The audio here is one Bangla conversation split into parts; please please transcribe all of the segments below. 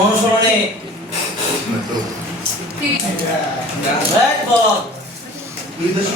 অনুসরণে রাইট বল 2.2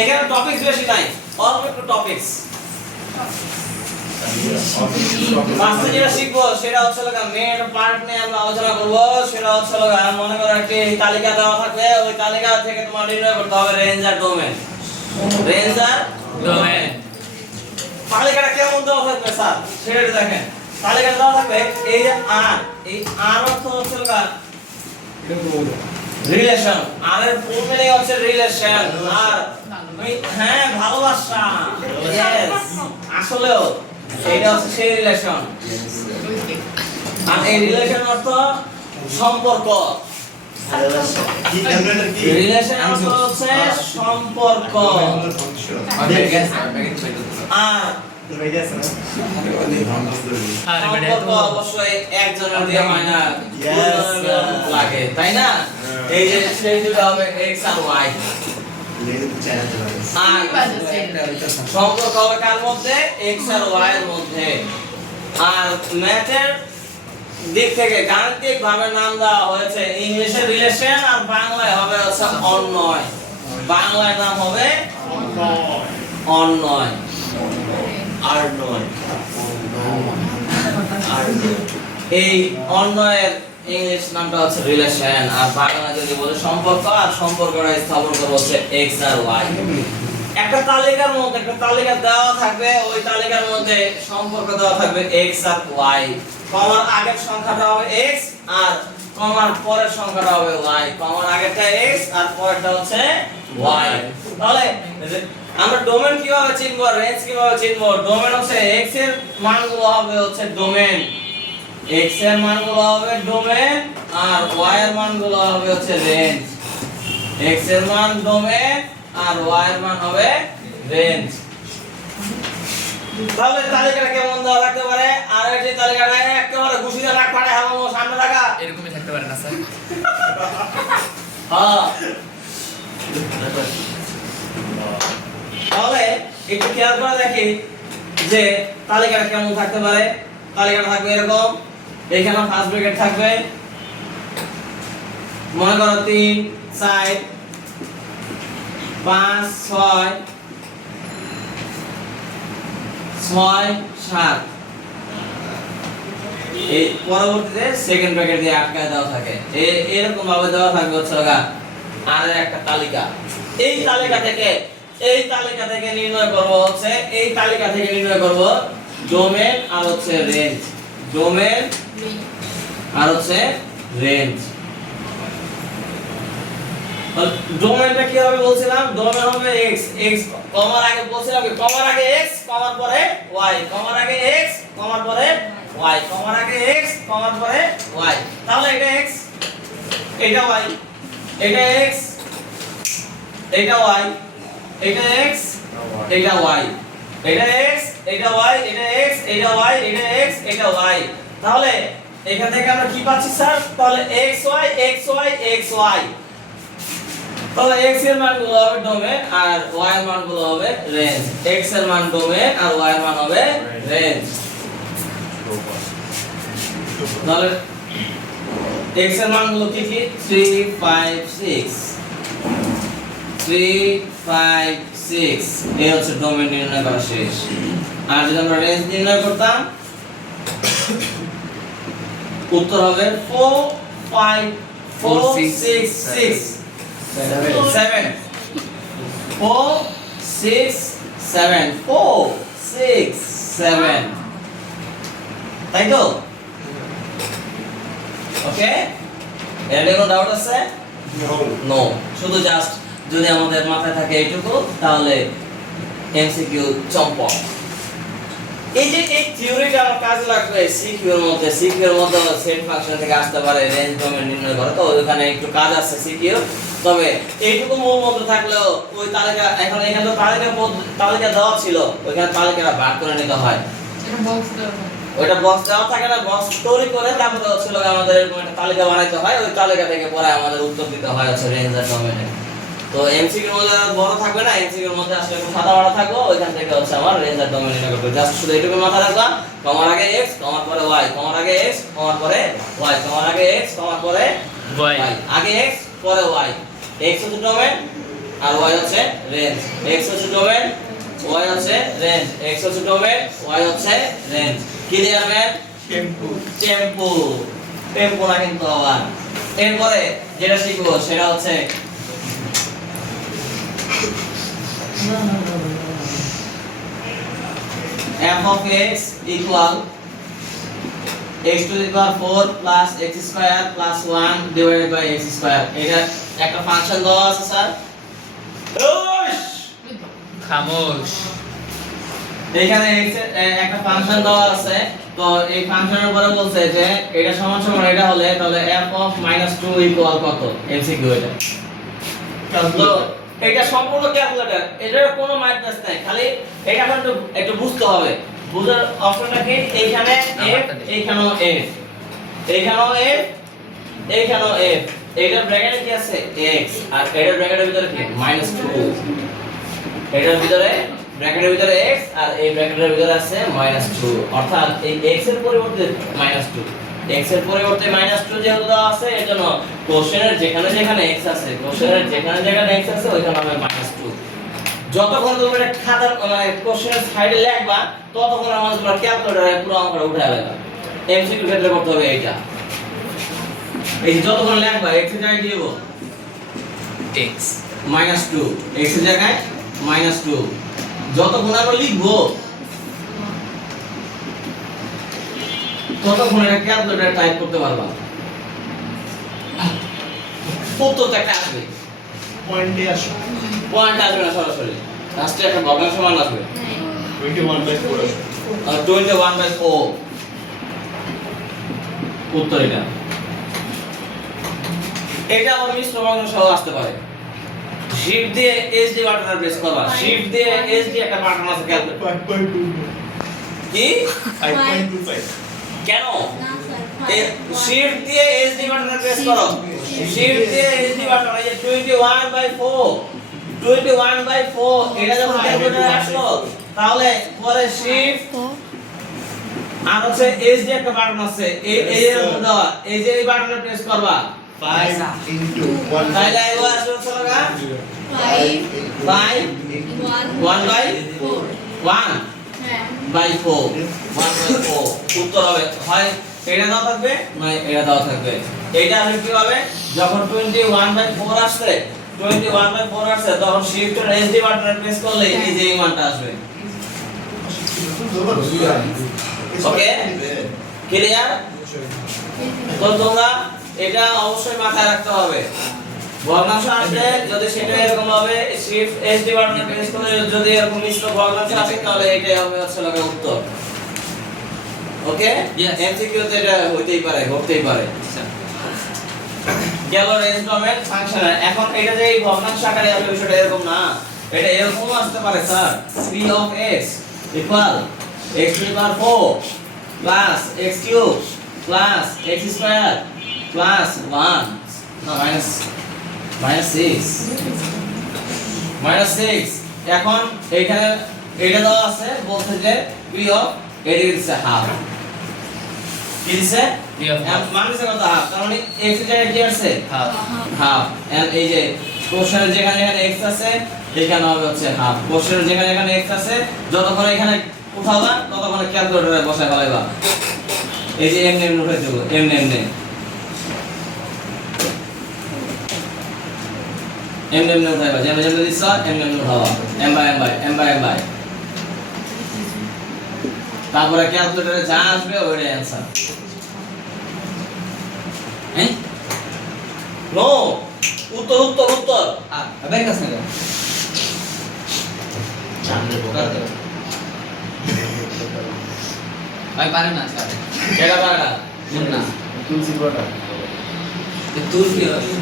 এখানে টপিকস বেশি নাই অল্প একটু টপিকস পাঁচটা যেটা শিখবো সেটা হচ্ছে মেন পার্ট নিয়ে আমরা আলোচনা করবো সেটা হচ্ছে মনে করো একটি তালিকা দেওয়া থাকবে ওই তালিকা থেকে তোমার নির্ণয় করতে হবে রেঞ্জ আর ডোমেন তালিকাটা কেমন দেওয়া থাকবে স্যার সেটা দেখেন তালিকাটা দেওয়া থাকবে এই যে আর এই আর অর্থ হচ্ছে রিলেশন আর এর ফুল মিনিং হচ্ছে রিলেশন আর হ্যাঁ ভালোবাসা यस আসলেও এটা হচ্ছে সেই রিলেশন আর এই রিলেশন অর্থ সম্পর্ক রিলেশন অর্থ হচ্ছে সম্পর্ক আর সম্পর্ক অবশ্যই একজনের দিয়ে হয় না লাগে তাই না এই যে সেই দুটো হবে x আর y সম্পর্ক হবে কার মধ্যে x আর y এর মধ্যে আর ম্যাথের দিক থেকে গাণিতিক ভাবে নাম দেওয়া হয়েছে ইংলিশে রিলেশন আর বাংলায় হবে হচ্ছে অন্বয় বাংলায় নাম হবে অন্বয় আর নয় এই অন্বয়ের ইংলিশ নামটা হচ্ছে রিলেশন আর বাংলা যদি বলে সম্পর্ক আর সম্পর্কটা স্থাপন করা হচ্ছে x আর y একটা তালিকার মধ্যে একটা তালিকা দেওয়া থাকবে ওই তালিকার মধ্যে সম্পর্ক দেওয়া থাকবে x আর y কমার আগের সংখ্যাটা হবে x আর কমার পরের সংখ্যাটা হবে y কমার আগেরটা x আর পরেরটা হচ্ছে y তাহলে আমরা ডোমেন কিভাবে চিনব রেঞ্জ কিভাবে চিনব ডোমেন হচ্ছে x এর মানগুলো হবে হচ্ছে ডোমেন x এর মানগুলো হবে ডোমেন আর y এর মানগুলো হবে হচ্ছে রেঞ্জ x এর মান ডোমেন আর y এর মান হবে রেঞ্জ তাহলে তালিকাটা কেমন দেওয়া থাকতে পারে আর এই তালিকাটা একেবারে ঘুষিয়ে রাখ পাঠায় হাওয়া সামনে রাখা এরকমই থাকতে পারে না স্যার হ্যাঁ তাহলে একটু খেয়াল করে দেখি যে তালিকাটা কেমন থাকতে পারে তালিকাটা থাকবে এরকম এখানে ফার্স্ট ব্র্যাকেট থাকবে মনে করো 3 4 5 6 7 এই পরবর্তীতে সেকেন্ড ব্র্যাকেট দিয়ে আটকায় দেওয়া থাকে এরকম ভাবে দেওয়া থাকবে হচ্ছে আর একটা তালিকা এই তালিকা থেকে নির্ণয় করব হচ্ছে এই তালিকা থেকে নির্ণয় করব ডোমেন আর হচ্ছে রেঞ্জ ডোমেন আর হচ্ছে রেঞ্জ ডোমেনটা কি হবে বলছিলাম ডোমেন হবে x x কমার আগে বলছিলাম কি কমার আগে x কমার পরে y কমার আগে x কমার পরে y কমার আগে x কমার পরে y তাহলে এটা x এটা y এটা x এটা y এটা x এটা y এটা x এটা y এটা x এটা y এটা x এটা y তাহলে এখান থেকে আমরা কি পাচ্ছি স্যার তাহলে xy xy xy তাহলে x এর মানগুলো হবে ডোমেন আর y এর মানগুলো হবে রেঞ্জ x এর মান ডোমেন আর y এর মান হবে রেঞ্জ তাহলে x এর মানগুলো কি কি 3 5 6 3 5 6 এই হচ্ছে ডোমেন নির্ণয় করা শেষ আর যদি আমরা রেঞ্জ নির্ণয় করতাম উত্তর হবে 4 5 4 6 6 7 4 6 7 4 6 7 তাই তো ওকে এর কোনো ডাউট আছে নো শুধু জাস্ট যদি আমাদের মাথায় থাকে এইটুকু তাহলে এমসিকিউ চম্পক এই যে এই থিওরিটা আমার কাজে লাগবে সিকিউ এর মধ্যে সেট ফাংশন থেকে আসতে পারে রেঞ্জ ডোমেন নির্ণয় করে তো ওখানে একটু কাজ আছে সিকিউ তবে এইটুকু মূল মন্ত্র থাকলেও ওই তালিকা এখন এখানে তো তালিকা দেওয়া ছিল ওইখানে তালিকাটা ভাগ করে নিতে হয় এটা বক্স দেওয়া ওইটা বক্স দেওয়া থাকে না বক্স তৈরি করে তারপরে হচ্ছে আমাদের এরকম একটা তালিকা বানাইতে হয় ওই তালিকা থেকে পরে আমাদের উত্তর দিতে হয় হচ্ছে রেঞ্জ আর ডোমেনে তো এমসিকিউ এর মধ্যে বড় থাকবে না, এমসিকিউ এর মধ্যে আসলে একটু সাদা বড় থাকবে, ওইখান থেকে হচ্ছে আমার রেঞ্জ আর ডোমেন নির্ণয় করতে হবে। জাস্ট শুধু এইটুকু মাথায় রাখবা, কমার আগে x, কমার পরে y, কমার আগে x, কমার পরে y, কমার আগে x, কমার পরে Boy. y, আগে x পরে y। x হচ্ছে ডোমেন আর y হচ্ছে রেঞ্জ। x হচ্ছে ডোমেন, y হচ্ছে রেঞ্জ। x হচ্ছে ডোমেন, y হচ্ছে range. Clear man? Tempo tempo না কিন্তু আবার। এরপরে যেটা শিখবো সেটা হচ্ছে f of x equal x to the power 4 plus x square plus 1 divided by x square। এটা একটা ফাংশন দেওয়া আছে স্যার। খামোশ। এখানে x এর একটা ফাংশন দেওয়া আছে, তো এই ফাংশনের উপরে বলছে যে এটা সমান সমান এটা হলে তাহলে f of -2 ইকুয়াল কত? এমসিকিউ এটা। তো এটা সম্পূর্ণ ক্যালকুলেটর, এটার কোনো মাইনাস নাই, খালি এটা একটু একটু বুঝতে হবে। বুঝার অপশনটা কি? এইখানে f, এইখানেও f, এইখানেও f, এইখানেও f। এটার ব্র্যাকেটে কি আছে? x, আর এটার ব্র্যাকেটের ভিতরে কি? -2। এটার ভিতরে ব্র্যাকেটের ভিতরে x আর এই ব্র্যাকেটের ভিতরে আছে -2, অর্থাৎ এই x এর পরিবর্তে -2, x এর পরিবর্তে -2 যেহেতু দেওয়া আছে এজন্য কোশ্চেনের যেখানে যেখানে x আছে, কোশ্চেনের যেখানে যেখানে x আছে ওইখানে হবে -2। যতক্ষণ তোমরা এটা খাতার মানে কোশ্চেনের সাইডে লিখবা ততক্ষণ আমাদের তোমরা ক্যালকুলেটরে পুরো অঙ্কটা উঠায় ফেলবা। এমসিকিউ ক্ষেত্রে করতে হবে এইটা। এই যে যতক্ষণ লিখবা x এর জায়গায় কি দেব? X. -2, x এর জায়গায় -2। যতক্ষণ আমরা লিখবো ততক্ষণ এটা ক্যালকুলেটরে টাইপ করতে পারবা। উত্তর তো একটা আসবে, পয়েন্টে আসো পয়েন্ট আসবে না সরাসরি, লাস্টে একটা ভগ্নাংশ মান আসবে। 21/4 আসো 21/4 উত্তর এটা। এটা আবার মিশ্র ভগ্নাংশ সহ আসতে পারে। শিফট দিয়ে এসডি বাটন প্রেস করবা, শিফট দিয়ে এসডি একটা বাটন আছে ক্যালকুলেটর। 5.25 কি 5.25 কেন? শিফট দিয়ে এসডি বাটন প্রেস করো, শিফট দিয়ে এসডি বাটন, এই যে 21/4, 21/4 এটা যখন ক্যালকুলেটরে আসলো তাহলে পরে শিফট আর হচ্ছে এসডি একটা বাটন আছে, এই এর মধ্যে দেওয়া, এই যে এই বাটনে প্রেস করবা 5 into 1 তাহলে এবার আসবে চলগা 5 5 1/4 1 হ্যাঁ বাই 4 1/4 উত্তর হবে হয় এটা দাও থাকবে নয় এটা দাও থাকবে। এইটা আসলে কি হবে? যখন 21/4 আসছে 21/4 আসছে তখন শিফট এর এসডি বাটনে প্রেস করলে এই যে এই মানটা আসবে। Okay clear? তো তোমরা এটা অবশ্যই মাথায় রাখতে হবে। ভগ্নাংশ আসলে যদি সেটা এরকম হবে শিফট এসডি বাটনে প্রেস করে যদি এরকম মিশ্র ভগ্নাংশ আসে তাহলে এটাই হবে হচ্ছে লগা উত্তর। ওকে Yes. এমসিকিউ তে এটা হইতেই পারে, ঘটতেই পারে। গেল রেঞ্জ ডোমেন ফাংশন। এখন এটা যে এই ভগ্নাংশ আকারে আসলে বিষয়টা এরকম না, এটা এরকম আসতে পারে sir, p of x equal x to the power 4 plus x cube plus x square plus 1 না -6 এখন এইখানে এটা দেওয়া আছে বলতে যে p of এটা দিচ্ছে হাফ, কি দিছে P of half. মান দিছে কত? হাফ, কারণ x এর জায়গায় কি আছে Half. হাফ। এন্ড এই যে কোশ্চেনের যেখানে যেখানে x আছে এখানে হবে হচ্ছে হাফ। কোশ্চেনের যেখানে যেখানে x আছে যতক্ষণ এখানে উঠাবা ততক্ষণ ক্যালকুলেটরে বসায় ফেলাইবা। এই যে এমনি এমনি উঠাই দেব, এমনি এমনি এমনি এমনি উঠাইবা, যেমনি যেমনি দিছ এমনি এমনি উঠাবা, m by m. তারপরে ক্যালকুলেটরে যা আসবে ওইটাই অ্যানসার। হ্যাঁ? নো উত্তর উত্তর উত্তর আবার কাছে না। ভাই পারে না স্যার। এটা পারে না। না। তুলসী পাতা তুল কি হবে?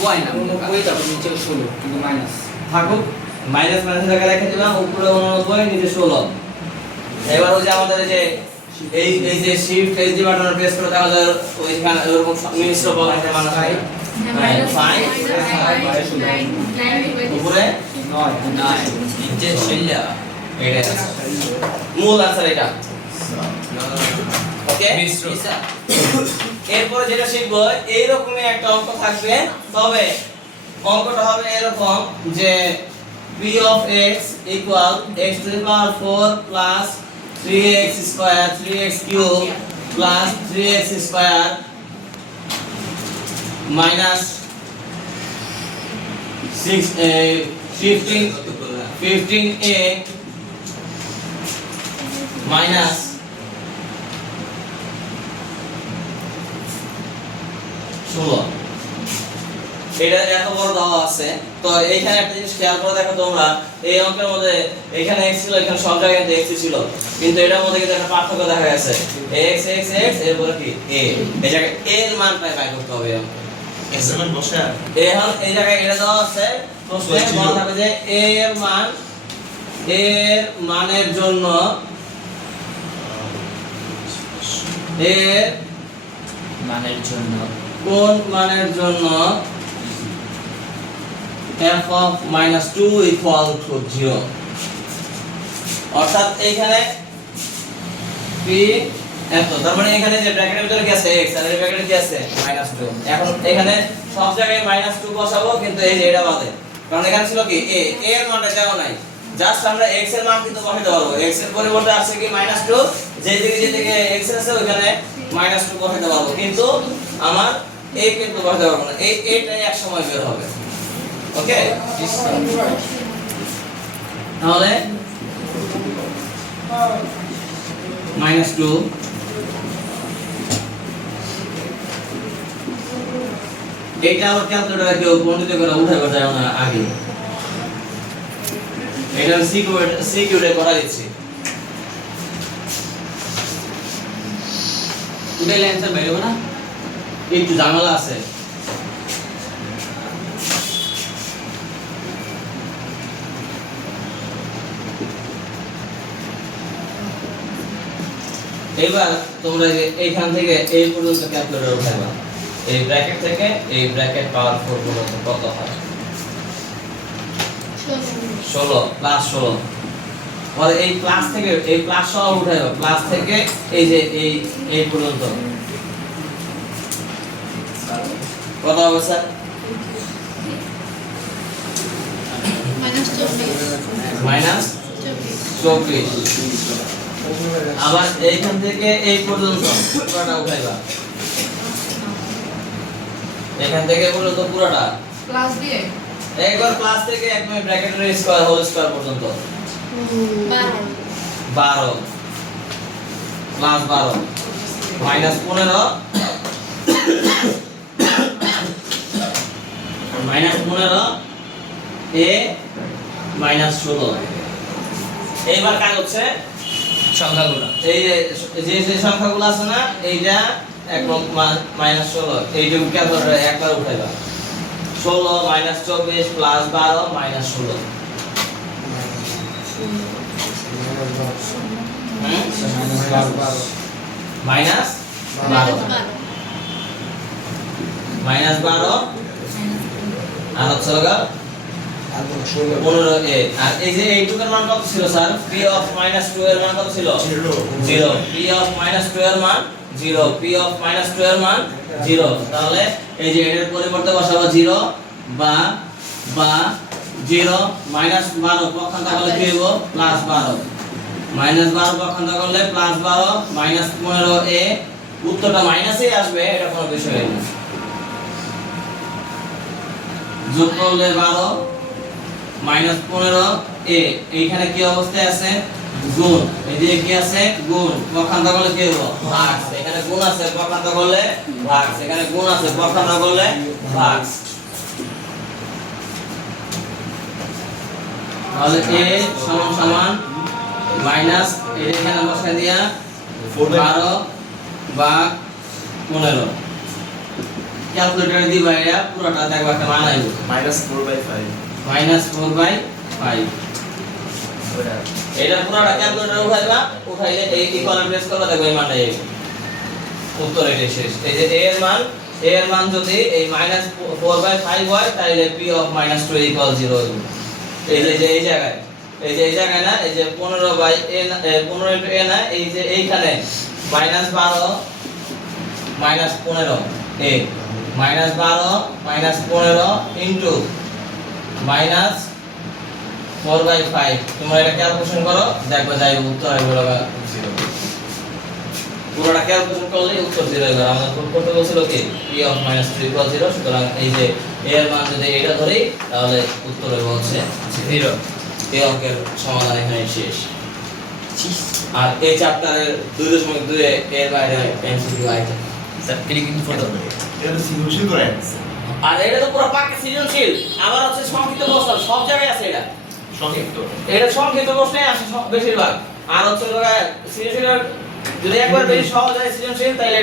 কয় না? কই তারপর নিচে 16 কিন্তু মাইনাস থাকুক, মাইনাস মাইনাস জায়গায় রেখে দিলাম, উপরে 89 নিচে 16। এবার ওই যে আমাদের এই যে এই যে শিফট এসডি বাটন প্রেস করে দেখা যায় ওইখানে এরকম মিশ্র ভগ্নাংশের মান হয় উপরে 9 নিচে শিল্লা এটা মূল আনসার এটা ওকে মিশ্র এরপরে যেটা শিখবো এইরকমই একটা অঙ্ক থাকবে তবে অঙ্কটা হবে এরকম যে p of x equal x to the power 4 plus 3x square 3x cube plus 3x square minus 15a minus 16 এটা এত বড় দেওয়া আছে তো এইখানে একটা জিনিস খেয়াল করে দেখো তোমরা এই অঙ্কের মধ্যে এখানে x ছিল এখানে সব জায়গায় x ছিল কিন্তু এটার মধ্যে কিন্তু একটা পার্থক্য দেখা গেছে x x x এরপরে কি a এই জায়গায় a এর মানটাই বের করতে হবে এক্সামেন বসে এখন এই জায়গায় এটা দেওয়া আছে প্রশ্নে বলা থাকবে যে a এর মানের জন্য এর মানের জন্য কোন মানের জন্য f of -2 equal to 0 অর্থাৎ এইখানে p এত তার মানে এখানে যে ব্র্যাকেটের ভিতরে কি আছে x আর এই ব্র্যাকেটে কি আছে -2 এখন এখানে সব জায়গায় -2 বসাবো কিন্তু এই যে এটা বাদে কারণ এখানে ছিল কি a এর মানটা দেওয়া নাই জাস্ট আমরা x এর মান কিন্তু বসাতে পারবো x এর পরিবর্তে আছে কি -2 যেদিকে x আছে ওখানে -2 বসাতে পারবো কিন্তু আমার a কিন্তু বসাতে পারবো না এটাই এক সময় বের হবে ওকে তাহলে -2 এটা আবার ক্যালকুলেটরে কেউ গণিত করে উঠাইবার যায় না আগে এটা আমি সিকিউরে করা দিচ্ছি উঠাইলে অ্যানসার বের হবে না একটু ঝামেলা আছে এবার তোমরা যে এইখান থেকে এই পর্যন্ত ক্যালকুলেটর উঠাইবা এই ব্র্যাকেট থেকে এই ব্র্যাকেট পাওয়ার 4 পর্যন্ত কত হয় 16 প্লাস 16 পরে এই প্লাস থেকে এই প্লাস সহ উঠাইবা প্লাস থেকে এই যে এই পর্যন্ত কত হবে স্যার মাইনাস 24 আবার এইখান থেকে এই পর্যন্ত পুরোটা উঠাইবা এখান থেকে পর্যন্ত পুরোটা ক্লাস দিয়ে একবার প্লাস থেকে একদম ব্র্যাকেটের স্কয়ার হোল স্কয়ার পর্যন্ত 12 plus 12 minus 15 minus 15 a minus 16 এইবার কাজ হচ্ছে সংখ্যাগুলো এই যে সংখ্যাগুলো আছে না এইটা একদম -16 এইটুকু ক্যালকুলেটরে একবার উঠাইবা 16 -24 প্লাস 12 -16 মাইনাস 12 আর হচ্ছে 15a আর এই যে এইটুকুর মান কত ছিল স্যার p of -2 এর মান কত ছিল 0 p of -2 এর মান 0 p of -2 এর মান 0 তাহলে এই যে এর পরিবর্তে বসাবো 0 বা 0 -12 পক্ষান্তর করলে কি হবে +12 -12 পক্ষান্তর করলে +12 -15a উত্তরটা মাইনাসে আসবে এটা কোনো বিষয় না যোগ করলে 12 -15a এইখানে কি অবস্থায় আছে গুণ এদিকে কি আছে গুণ পক্ষান্তর করলে কি হবে ভাগ এখানে গুণ আছে পক্ষান্তর করলে ভাগ এখানে গুণ আছে পক্ষান্তর করলে ভাগ তাহলে a সমান সমান মাইনাস এখানে বসায় দিয়া 12 ভাগ 15 ক্যালকুলেটরে দিবা এটা পুরোটা দেখবা একটা মান আইবো -4/5 এটা পুরোটা ক্যালকুলেটরে উঠাইবা উঠাইলে এই ইকুয়াল প্রেস করলে দেখবা এই মানটা এই উত্তর এটা শেষ এই যে a এর মান এর মান যদি এই -4/5 হয় তাহলে p of -2 = 0 হবে। এই জায়গায় এই জায়গায় না, এই যে 15/n 15 * n না, এই যে এইখানে -12 -15 এই -12 -15 ইনটু -4/5 তোমরা এটা ক্যালকুলেশন করো, দেখবে যাই উত্তর হবে 0। পুরোটা ক্যালকুলেশন করলে উত্তর 0 হবে। আমরা করতে বলছিল কি p of -2 = 0, সুতরাং এই যে এর মান যদি এটা ধরি তাহলে উত্তর হবে হচ্ছে 0 এই অঙ্কের সমাধান এখানে শেষ। আর এই চ্যাপ্টারের 2.2 এর বাইরে MCQ item. Sir clicking photo এটা সৃজনশীল করে আছে আর এটা তো পুরো পাকা সৃজনশীল, আবার হচ্ছে সংক্ষিপ্ত প্রশ্ন, সব জায়গায় আছে এটা। সংক্ষিপ্ত এটা সংক্ষিপ্ত প্রশ্নে আসে বেশিরভাগ। আর হচ্ছে সৃজনশীল যদি একবার বেশি সহজ হয় সৃজনশীল তাহলে